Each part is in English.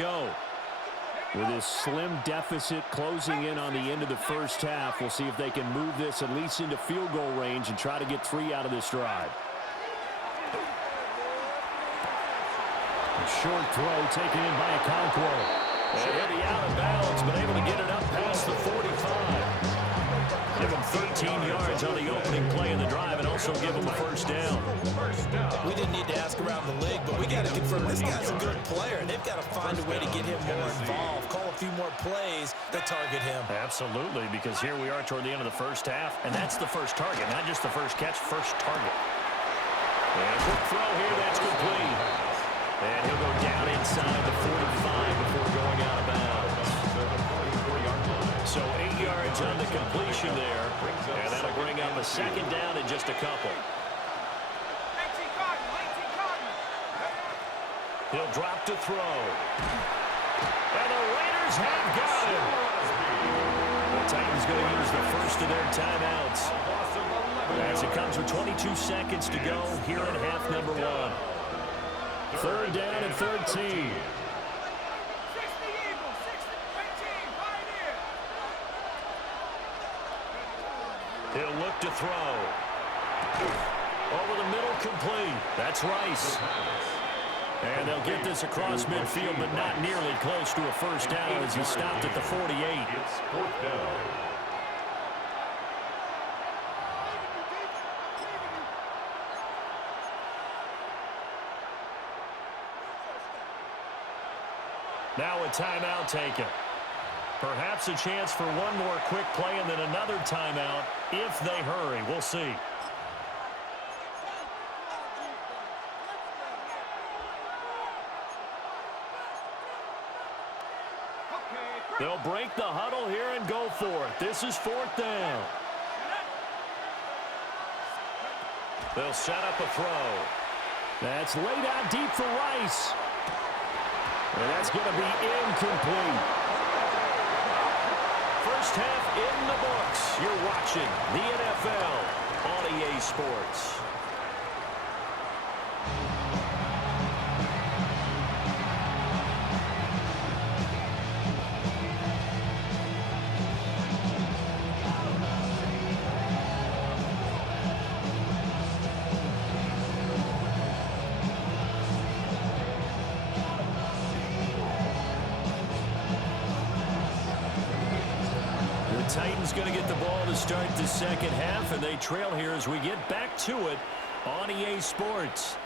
go. With this slim deficit closing in on the end of the first half, we'll see if they can move this at least into field goal range and try to get 3 out of this drive. A short throw taken in by Okonkwo. And he'll be out of bounds, but able to get it up past the 45. Give him 13 yards on the opening play of the drive and also give him a first down. We didn't need to ask around the league, but we got to confirm this guy's a good player. They've got to find a way to get him more involved, call a few more plays that target him. Absolutely, because here we are toward the end of the first half, and that's the first target, not just the first catch, first target. And a quick throw here, that's complete. And he'll go down inside the 45 before going out of bounds. So 8 yards on the completion there, and that'll bring up a second down in just a couple. He'll drop to throw. And the Raiders have got him. The Titans going to use the first of their timeouts, as it comes with 22 seconds to go here in half number 1. Third down and 13. He'll look to throw. Over the middle, complete. That's Rice. And they'll get this across midfield, but not nearly close to a first down as he stopped at the 48. It's fourth down. Now a timeout taken. Perhaps a chance for one more quick play and then another timeout if they hurry. We'll see. They'll break the huddle here and go for it. This is fourth down. They'll set up a throw. That's laid out deep for Rice. And that's going to be incomplete. First half in the books. You're watching the NFL on EA Sports. Titans going to get the ball to start the second half, and they trail here as we get back to it on EA Sports.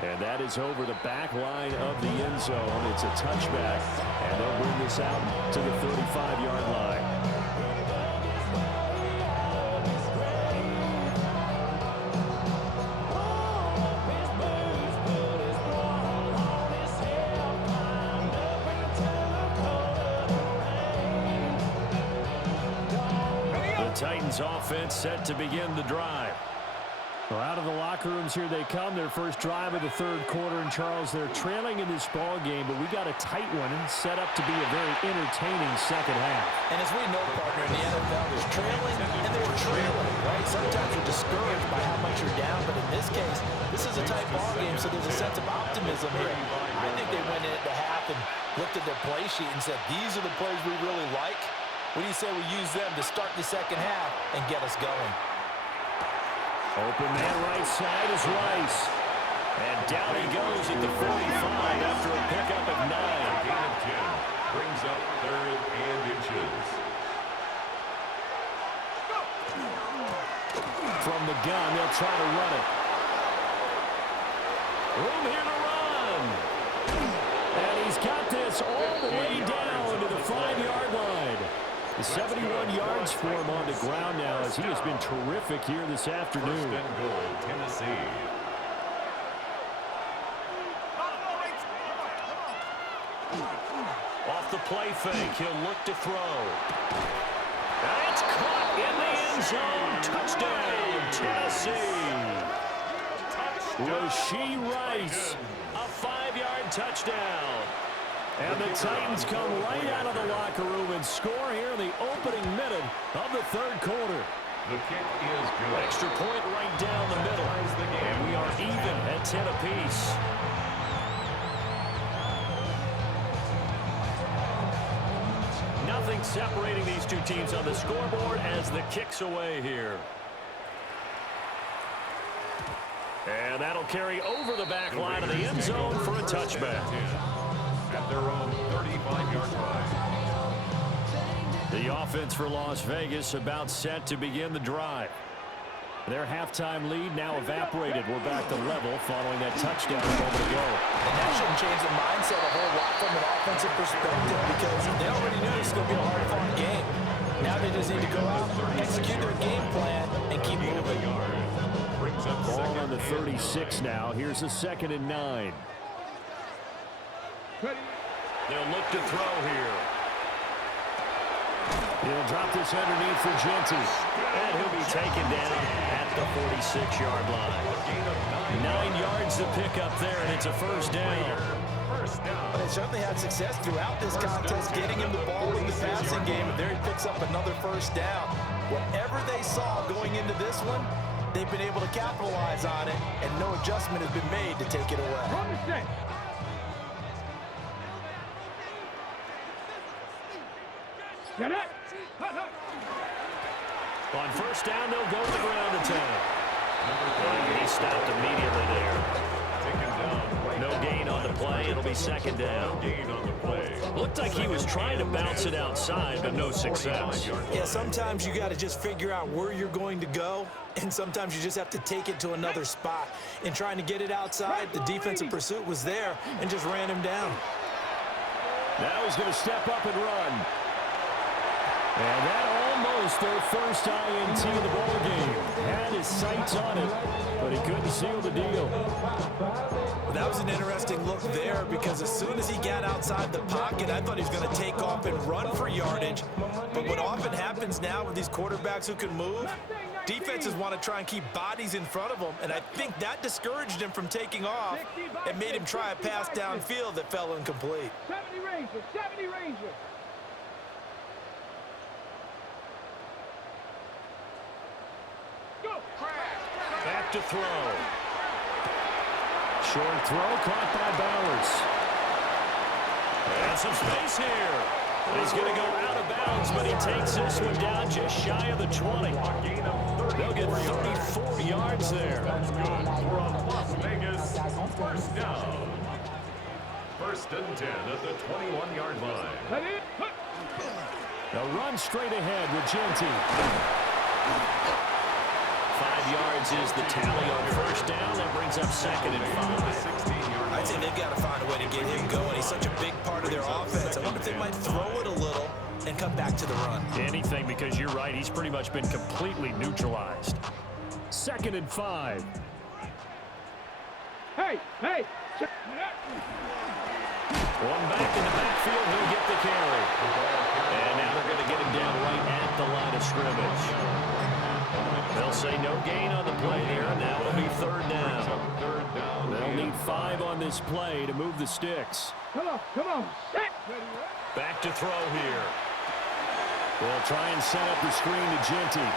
And that is over the back line of the end zone. It's a touchback, and they'll bring this out to the 35-yard line. Titans offense set to begin the drive. Well, out of the locker rooms here they come. Their first drive of the third quarter. And Charles, they're trailing in this ball game, but we got a tight one and set up to be a very entertaining second half. And as we know, partner, in the NFL, there's trailing and there's trailing, right? Sometimes you're discouraged by how much you're down, but in this case, this is a tight ball game, so there's a sense of optimism here. I think they went into half and looked at their play sheet and said, these are the plays we really like. What do you say we use them to start the second half and get us going? Open man right side is Rice. And down he goes at the 45 after a pickup of 9. Gain of 10 brings up third and inches. From the gun, they'll try to run it. Room here to run. And he's got this all the way down to the 5-yard line. 71 yards for him on the ground now as he has been terrific here this afternoon. First and goal, Tennessee. Off the play fake, he'll look to throw. And it's caught in the end zone. Touchdown, Tennessee. Rashee Rice, a 5-yard touchdown. And the Titans come right out of the locker room and score here in the opening minute of the third quarter. The kick is good. Extra point right down the middle. And we are even at 10 apiece. Nothing separating these two teams on the scoreboard as the kick's away here. And that'll carry over the back line of the end zone for a touchback. At their own 35-yard line. The offense for Las Vegas about set to begin the drive. Their halftime lead now evaporated. We're back to level following that touchdown a moment ago. And that shouldn't change the mindset a whole lot from an offensive perspective because they already knew this was going to be a hard-fought game. Now they just need to go out, execute their game plan, and keep moving. Ball on the 36 now. Here's a 2nd and 9. They'll look to throw here. He'll drop this underneath for Genty. And he'll be taken down at the 46-yard line. 9 yards to pick up there, and it's a first down. But they certainly had success throughout this contest, getting him the ball in the passing game, and there he picks up another first down. Whatever they saw going into this one, they've been able to capitalize on it, and no adjustment has been made to take it away. On first down, they'll go to the ground attack. He stopped immediately there. No gain on the play. It'll be 2nd down. Looked like he was trying to bounce it outside, but no success. Yeah, sometimes you got to just figure out where you're going to go, and sometimes you just have to take it to another spot. In trying to get it outside, the defensive pursuit was there and just ran him down. Now he's going to step up and run. And that almost their first INT of the ball game. Had his sights on it, but he couldn't seal the deal. Well, that was an interesting look there because as soon as he got outside the pocket, I thought he was going to take off and run for yardage. But what often happens now with these quarterbacks who can move, defenses want to try and keep bodies in front of them, and I think that discouraged him from taking off and made him try a pass downfield that fell incomplete. 70 Rangers, 70 Rangers. Back to throw. Short throw caught by Bowers. And some space here. He's going to go out of bounds, but he takes this one down just shy of the 20. They'll get 34 yards there. That's good for a Las Vegas first down. 1st and 10 at the 21-yard line. They'll run straight ahead with Genty. 5 yards is the tally on first down. That brings up 2nd and 5. I'd say they've got to find a way to get him going. He's such a big part of their offense. I wonder if they might throw it a little and come back to the run. Anything, because you're right. He's pretty much been completely neutralized. 2nd and 5. Hey, hey. One back in the backfield. He'll get the carry. And now they're going to get him down right at the line of scrimmage. They'll say no gain on the play there, and now it'll be 3rd down. They'll need 5 on this play to move the sticks. Come on. Set. Back to throw here. They'll try and set up the screen to Genty.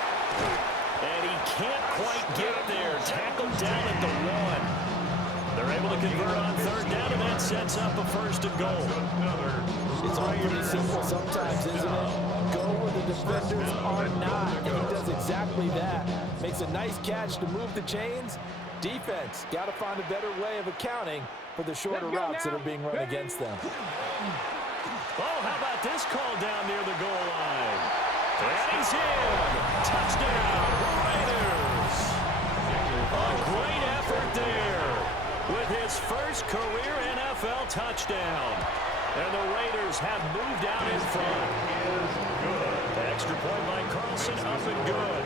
And he can't quite get there. Tackled down at the 1. They're able to convert on 3rd down, and that sets up a 1st and goal. It's all pretty simple sometimes, isn't it? Go where the defenders are not, and he does exactly that. Makes a nice catch to move the chains. Defense, got to find a better way of accounting for the shorter routes that are being run against them. Oh, how about this call down near the goal line? And he's in. Touchdown, Raiders. A great effort there with his first career NFL touchdown. And the Raiders have moved out in front. Extra point by Carlson, up and good.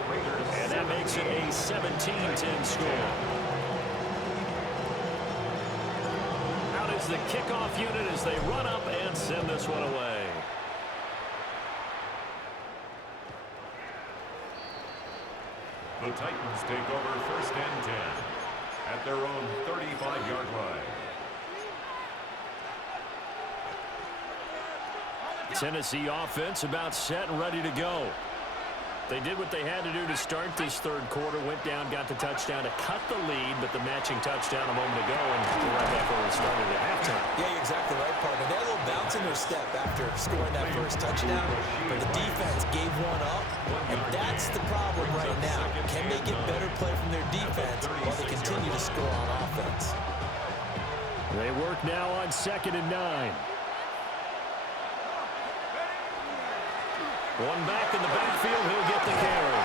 And that makes it a 17-10 score. Out is the kickoff unit as they run up and send this one away. The Titans take over 1st and 10 at their own 35-yard line. Tennessee offense about set and ready to go. They did what they had to do to start this third quarter. Went down, got the touchdown to cut the lead, but the matching touchdown a moment ago, and we're right back where we started at halftime. Yeah, you're exactly right, partner. They had a little bounce in their step after scoring that first touchdown, but the defense gave one up, and that's the problem right now. Can they get better play from their defense while they continue to score on offense? They work now on 2nd and 9. One back in the backfield, he'll get the carry.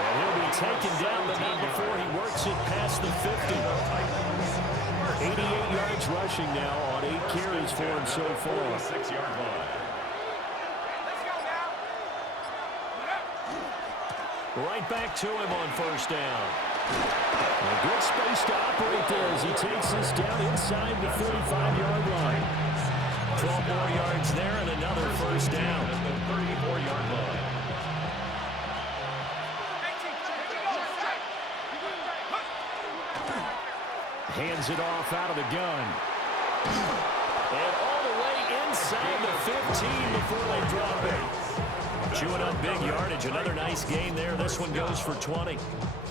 And he'll be taken down, but not before he works it past the 50. 88 yards rushing now on 8 carries for him so far. 6-yard line. Right back to him on first down. A good space to operate there as he takes this down inside the 45-yard line. 12 more yards there and another first down. At the 34-yard line. Hands it off out of the gun. And all the way inside the 15 before they drop it. Chewing up big yardage. Another nice gain there. This one goes for 20.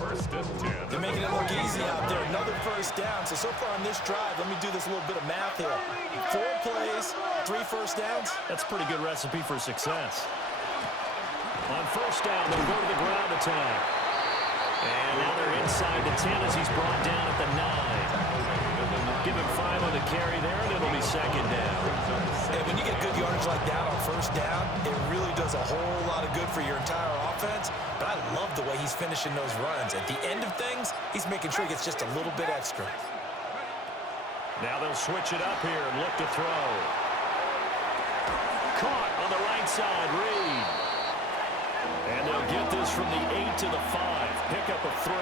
1st and 10. They're making it look easy out there. Another first down. So far on this drive, let me do this little bit of math here. 4 plays, 3 first downs. That's a pretty good recipe for success. On first down, they'll go to the ground attack. And now they're inside the 10 as he's brought down at the 9. Give him 5 on the carry there, and it'll be 2nd down. And when you get good yardage like that on first down, it really does a whole lot of good for your entire offense. But I love the way he's finishing those runs. At the end of things, he's making sure he gets just a little bit extra. Now they'll switch it up here and look to throw. Caught on the right side, Reed. And they'll get this from the 8 to the 5. Pickup of 3.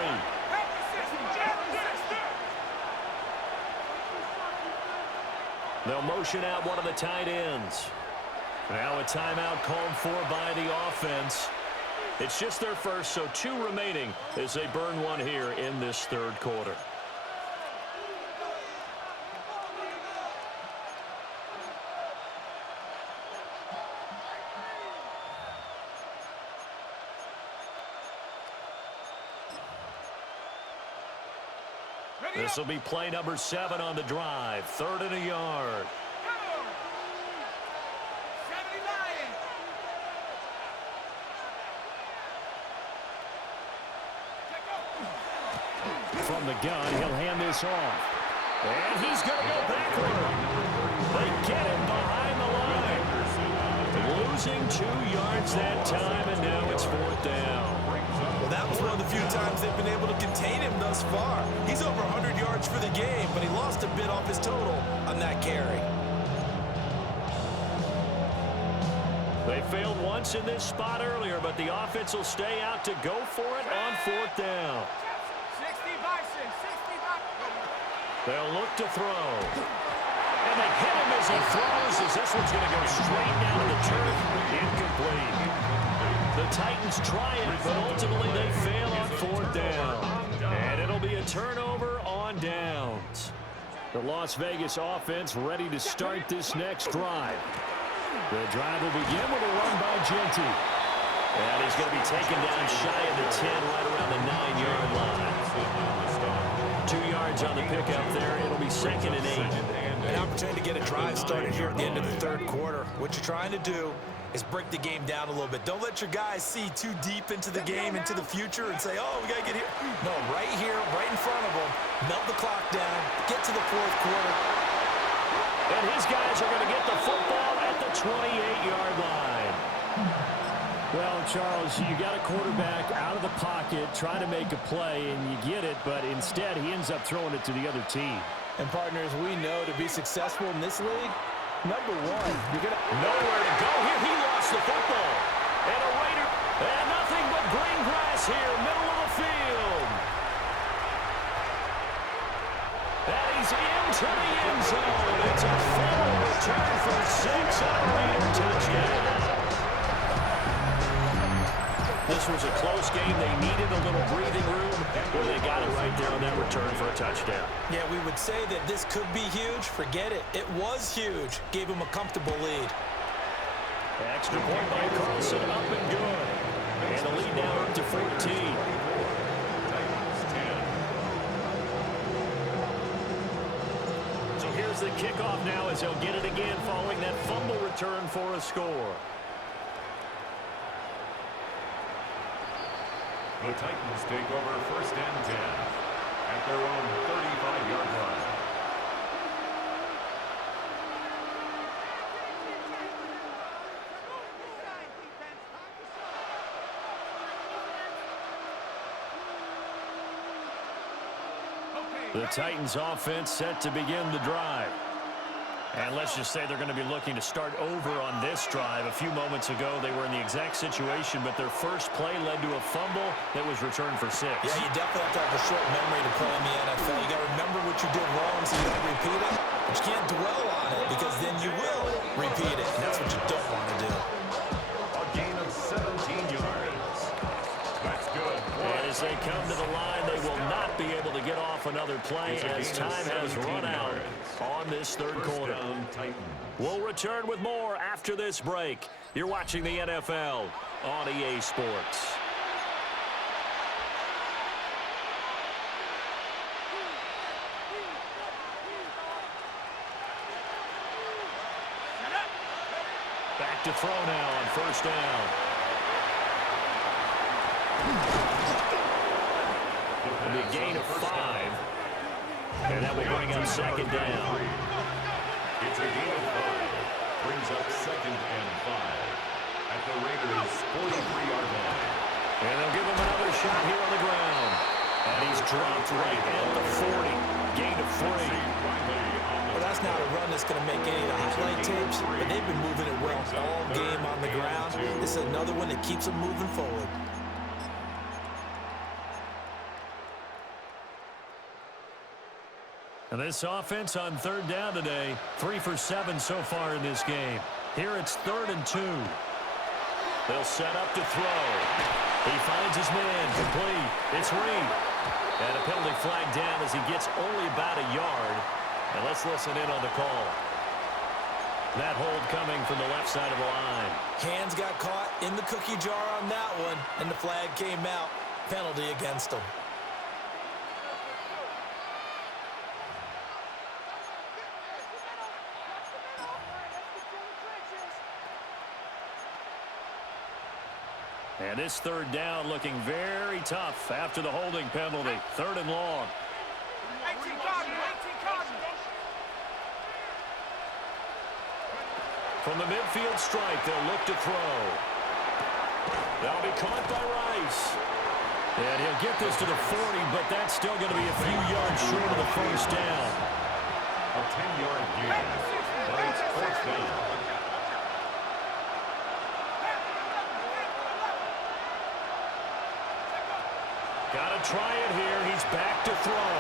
They'll motion out one of the tight ends. Now a timeout called for by the offense. It's just their first, so 2 remaining as they burn one here in this third quarter. This will be play number 7 on the drive. 3rd and a yard. From the gun, he'll hand this off. And he's going to go backward. They get him behind the line. Losing 2 yards that time, and now it's 4th down. Well, that was one of the few times they've been able to contain him thus far. He's over 100 yards for the game, but he lost a bit off his total on that carry. They failed once in this spot earlier, but the offense will stay out to go for it on 4th down. 60 Bison, 60 Bison. They'll look to throw. And they hit him as he throws, as this one's going to go straight down to the turf. Incomplete. The Titans try it, but ultimately they fail on 4th down. And it'll be a turnover on downs. The Las Vegas offense ready to start this next drive. The drive will begin with a run by Genty. And he's going to be taken down shy of the 10, right around the 9-yard line. 2 yards on the pickup there. It'll be 2nd and 8. An opportunity to get a drive started here at the end of the third quarter. What you're trying to do is break the game down a little bit. Don't let your guys see too deep into the game, into the future, and say, oh, we got to get here. No, right here, right in front of them, melt the clock down, get to the 4th quarter. And his guys are going to get the football at the 28-yard line. Well, Charles, you got a quarterback out of the pocket trying to make a play, and you get it, but instead he ends up throwing it to the other team. And partners, we know to be successful in this league, number 1, you're going to nowhere to go here. He lost the football. And a Raider, and nothing but green grass here, middle of the field. And he's into the end zone. It's a full return for 6 on a Raider touchdown. This was a close game. They needed a little breathing room, where they got it right there on that return for a touchdown. Yeah, we would say that this could be huge. Forget it. It was huge. Gave him a comfortable lead. Extra point by Carlson, up and good. And the lead now up to 14. Titans 10. So here's the kickoff now as he'll get it again following that fumble return for a score. The Titans take over 1st and 10 at their own 35-yard line. The Titans offense set to begin the drive. And let's just say they're going to be looking to start over on this drive. A few moments ago, they were in the exact situation, but their first play led to a fumble that was returned for 6. Yeah, you definitely have to have a short memory to play in the NFL. You got to remember what you did wrong so you don't repeat it. But you can't dwell on it because then you will repeat it. And that's what you don't want to do. A gain of 17 yards. That's good. And as they come to the line, they will not be able to get off another play as time has run out on this third quarter. We'll return with more after this break. You're watching the NFL on EA Sports. Back to throw now on 1st down. It'll be a gain of 5. And that will bring up 2nd down. It's a gain of 5. Brings up 2nd and 5 at the Raiders' 43-yard line. And they'll give him another shot here on the ground. And he's dropped right at the 40. Gain of 3. Well, that's not a run that's going to make any of the highlight tapes, but they've been moving it well all game on the ground. This is another one that keeps them moving forward. And this offense on 3rd down today, 3 for 7 so far in this game. Here it's 3rd and 2. They'll set up to throw. He finds his man, complete. It's Reed. And a penalty flag down as he gets only about a yard. And let's listen in on the call. That hold coming from the left side of the line. Hands got caught in the cookie jar on that one, and the flag came out. Penalty against him. And this 3rd down looking very tough after the holding penalty. 3rd and long. 18 Cardinals, 18 Cardinals. From the midfield stripe, they'll look to throw. That'll be caught by Rice. And he'll get this to the 40, but that's still going to be a few yards short of the 1st down. A 10-yard gain, but it's 4th down. Got to try it here. He's back to throw.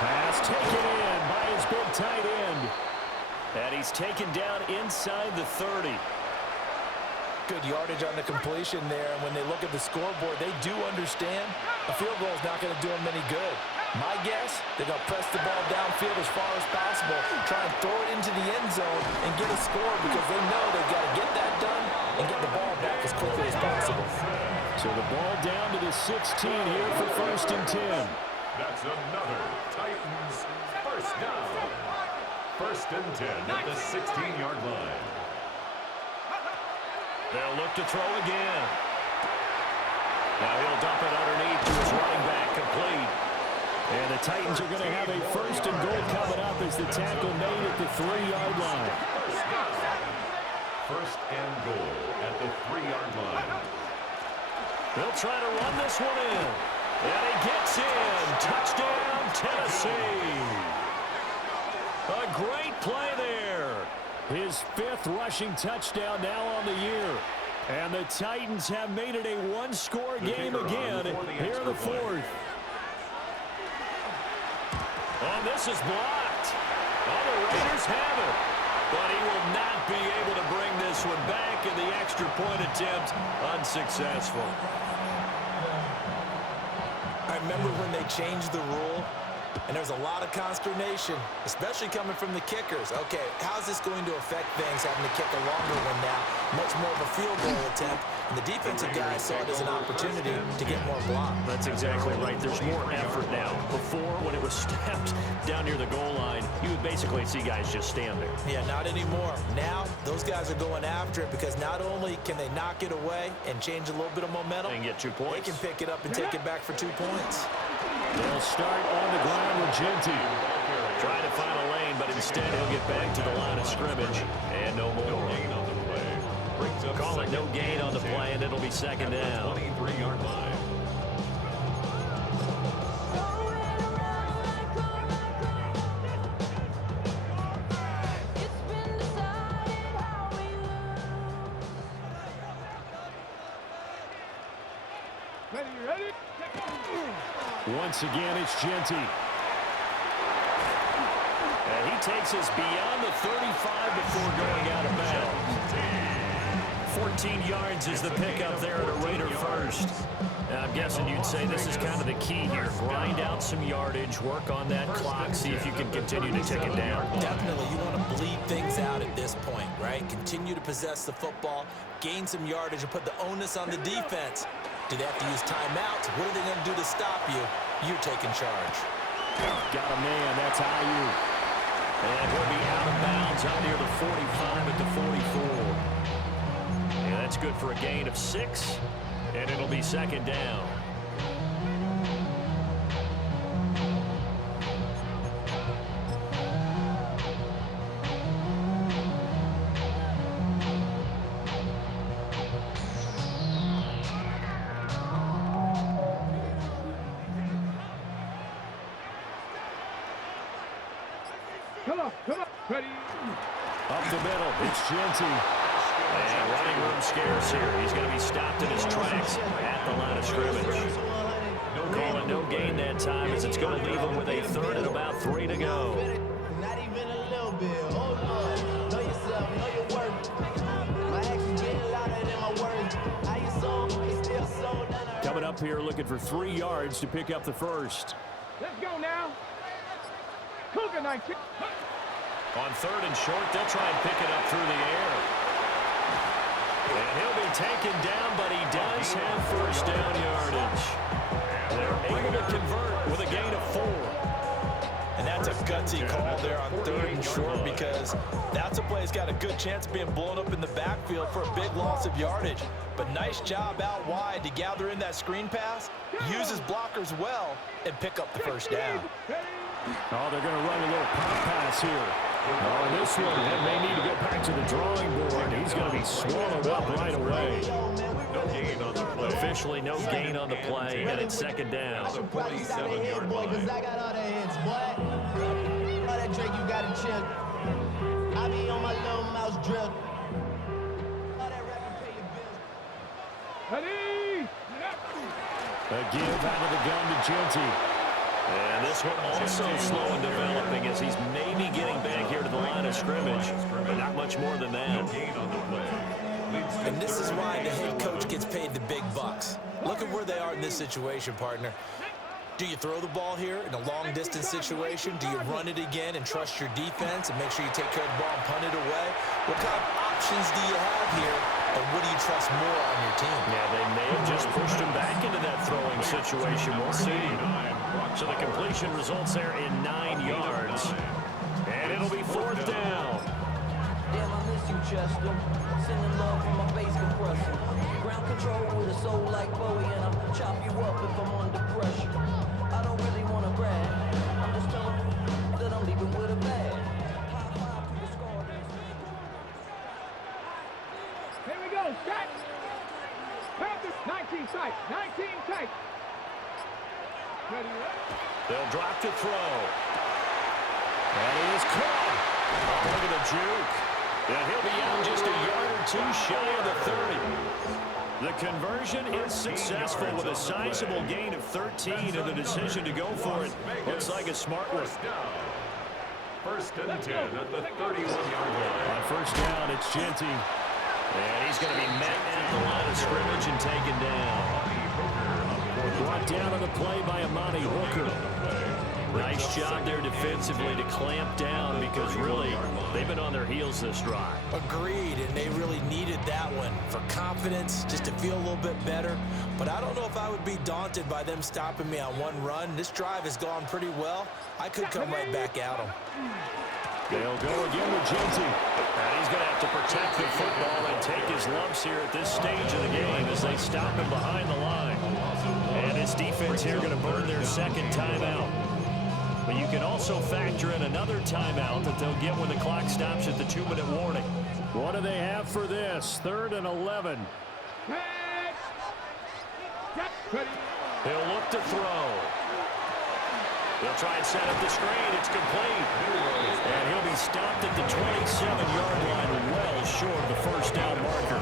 Pass taken in by his big tight end. And he's taken down inside the 30. Good yardage on the completion there, and when they look at the scoreboard, they do understand a field goal is not going to do them any good. My guess, they're going to press the ball downfield as far as possible, try and throw it into the end zone and get a score because they know they've got to get that done and get the ball back as quickly as possible. So the ball down to the 16 here for 1st and 10. That's another Titans 1st down. 1st and 10 at the 16-yard line. They'll look to throw again. Now he'll dump it underneath to his running back, complete. And the Titans are going to have a 1st and goal coming up as the tackle made at the 3-yard line. 1st and goal at the 3-yard line. They'll try to run this one in. And he gets in. Touchdown, Tennessee. A great play there. His 5th rushing touchdown now on the year. And the Titans have made it a one-score game again here in the 4th. Oh, this is blocked. Oh, the Raiders have it. But he will not be able to bring this one back, and the extra point attempt unsuccessful. I remember when they changed the rule And there's a lot of consternation, especially coming from the kickers. Okay, how's this going to affect things, having to kick a longer one now? Much more of a field goal attempt. And the defensive guys saw it as an opportunity to get more block. That's exactly right. There's more effort now. Before, when it was snapped down near the goal line, you would basically see guys just stand there. Yeah, not anymore. Now, those guys are going after it because not only can they knock it away and change a little bit of momentum, And get 2 points. they can pick it up and take it back for 2 points. They'll start on the ground with Genty. Trying to find a lane, but instead he'll get back to the line of scrimmage. And no more. Call it no gain on the play, and it'll be second down. 23-yard line. Once again, it's Genty. And he takes us beyond the 35 before going out of bounds. 14 yards is the pickup there at a Raider first. Now, I'm guessing you'd say this is kind of the key here. Grind out some yardage, work on that clock, see if you can continue to tick it down. Definitely, you want to bleed things out at this point, right? Continue to possess the football, gain some yardage, and put the onus on the defense. Do they have to use timeouts? What are they going to do to stop you? You're taking charge. Got a man. That's Aiyuk. And he'll be out of bounds out near the 45 at the 44. And that's good for a gain of 6. And it'll be second down. Come on, ready. Up the middle, it's Genty. And running room scarce here. He's going to be stopped in his tracks at the line of scrimmage. Call it no gain that time as it's going to leave him with a third and about 3 to go. Not even a little bit. Oh, Lord. Know yourself. Know your worth. My actions get louder than my words. How you sold, you still sold. Coming up here looking for 3 yards to pick up the first. Let's go now. Cougar 19. On third and short, they'll try and pick it up through the air. And he'll be taken down, but he does have first down yardage. They're able to convert with a gain of 4. And that's a gutsy call there on third and short because that's a play that's got a good chance of being blown up in the backfield for a big loss of yardage. But nice job out wide to gather in that screen pass, use his blockers well, and pick up the first down. Oh, they're going to run a little pop pass here. Oh, and this one, they may need to go back to the drawing board. He's going to be swallowed up right away. No gain on the play. Officially no gain on the play, and it's second down. 47-yard Boy, cause line. I got all the hits, boy. All that Drake, you gotta chill. I be on my little mouse drill. All that rapping, pay your bills. Ready. A give out of the gun to Genty. And this one also slow in developing as he's maybe getting back here to the line of scrimmage, but not much more than that. Gain on the play. Leads to And this is third why the head and coach gets paid the big bucks. Look at where they are in this situation, partner. Do you throw the ball here in a long-distance situation? Do you run it again and trust your defense and make sure you take care of the ball and punt it away? What kind of options do you have here, and what do you trust more on your team? Yeah, they may have just pushed him back into that throwing situation. We'll see. So the completion results there in 9 yards. And it'll be fourth down. Damn, I miss you, Chester. Sending love from my bass compressor. Ground control with a soul like Bowie, and I'll chop you up if I'm under pressure. I don't really want to brag. I'm just telling you that I'm leaving with a bag. High five to the score. Here we go. Set. Panthers 19 tight. 19 tight. Ready. They'll drop to throw. And he is caught. Oh, look at the juke. And he'll be out just a yard or 2 shy of the 30. The conversion is successful with a sizable gain of 13, and the decision to go for it looks like a smart one. First down. First and 10 at the 31-yard line. On first down, it's Genty. And he's going to be met at the line of scrimmage and taken down. Brought down on the play by Amani Hooker. Nice job there defensively to clamp down because really they've been on their heels this drive. Agreed, and they really needed that one for confidence, just to feel a little bit better. But I don't know if I would be daunted by them stopping me on one run. This drive has gone pretty well. I could come right back at them. They'll go again with Genty. And he's going to have to protect the football and take his lumps here at this stage of the game as they stop him behind the line. And this defense here going to burn their second timeout. But you can also factor in another timeout that they'll get when the clock stops at the 2-minute warning. What do they have for this? 3rd and 11. He'll look to throw. He'll try and set up the screen. It's complete. And he'll be stopped at the 27-yard line, well short of the first down marker.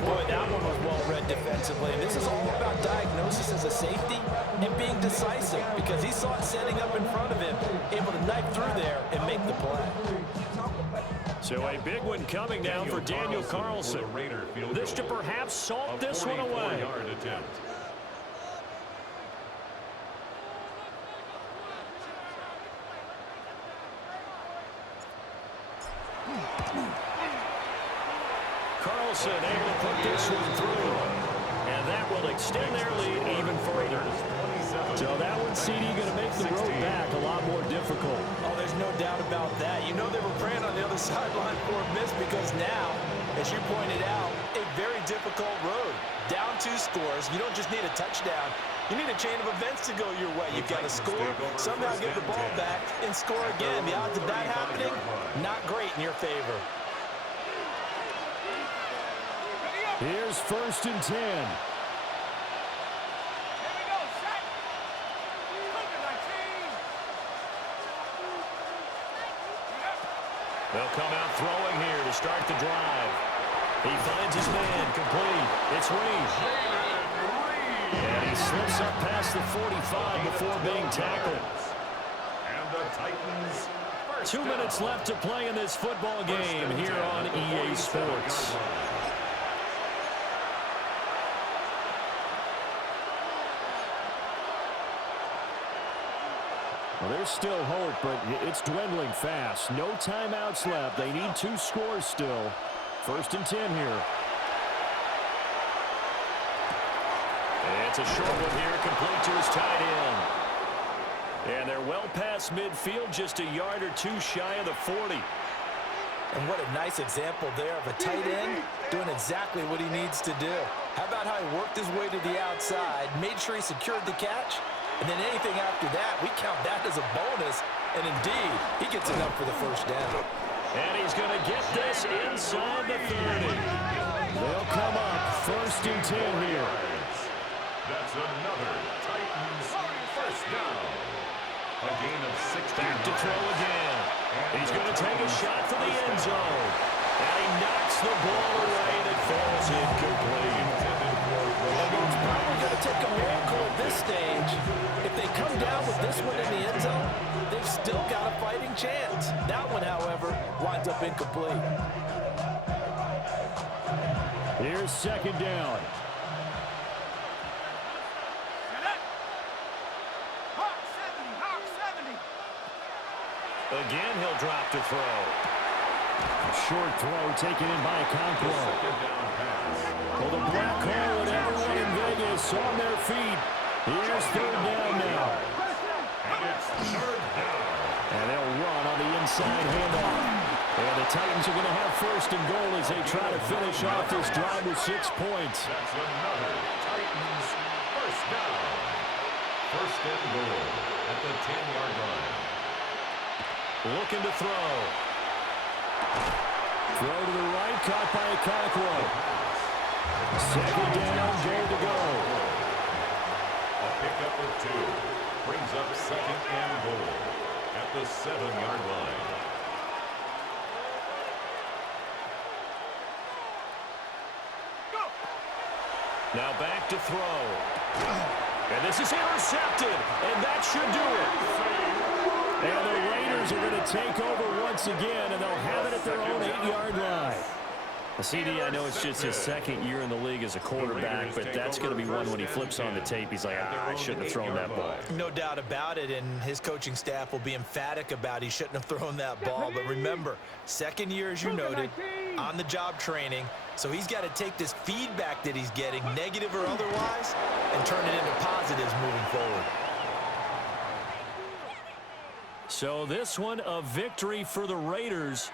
Boy, that one was well read defensively. And this is all about diagnosis as a safety and being decisive because he saw it setting up in front of him, able to knife through there and make the play. So a big one coming now for Daniel Carlson. This to perhaps salt this one away. Carlson able to put this one through. And that will extend their lead even further. So that one, CD, going to make the road back a lot more difficult. Oh, there's no doubt about that. You know they were praying on the other sideline for a miss because now, as you pointed out, a very difficult road. Down 2 scores. You don't just need a touchdown. You need a chain of events to go your way. You've got to score, somehow get the ball back, and score again. The odds of that happening, not great in your favor. Here's 1st and 10. They'll come out throwing here to start the drive. He finds his man complete. It's Reed. And he slips up past the 45 before being tackled. And the Titans. 2 minutes left to play in this football game here on EA Sports. Well, there's still hope, but it's dwindling fast. No timeouts left. They need 2 scores still. 1st and 10 here. It's a short one here, complete to his tight end. And they're well past midfield, just a yard or 2 shy of the 40. And what a nice example there of a tight end doing exactly what he needs to do. How about how he worked his way to the outside, made sure he secured the catch, and then anything after that, we count that as a bonus. And indeed, he gets enough for the first down. And he's going to get this inside the 30. They'll come up 1st and 10 here. That's another Titans first down. A gain of 6. Back to throw again. He's going to take a shot for the end zone. And he knocks the ball away that falls incomplete. It's probably going to take a miracle at this stage. If they come down with this one in the end zone, they've still got a fighting chance. That one, however, winds up incomplete. Here's 2nd down. Again, he'll drop to throw. A short throw taken in by Conquo. Well, the black hole and everyone in Vegas on their feet. Here's 3rd down now. And it's 3rd down. And they'll run on the inside handoff. And the Titans are going to have 1st and goal as they try to finish off this drive with 6 points. That's another Titans first down. 1st and goal at the 10-yard line. Looking to throw. Throw to the right, caught by Conquo. 2nd down, goal to go. A pickup of 2. Brings up 2nd and goal at the 7-yard line. Now back to throw. And this is intercepted. And that should do it. And the Raiders are going to take over once again, and they'll have it at their own 8-yard line. CD, I know it's just his second year in the league as a quarterback, but that's going to be one when he flips on the tape, he's like, I shouldn't have thrown that ball. No doubt about it, and his coaching staff will be emphatic about he shouldn't have thrown that ball. But remember, second year, as you noted, on-the-job training, so he's got to take this feedback that he's getting, negative or otherwise, and turn it into positives moving forward. So this one, a victory for the Raiders.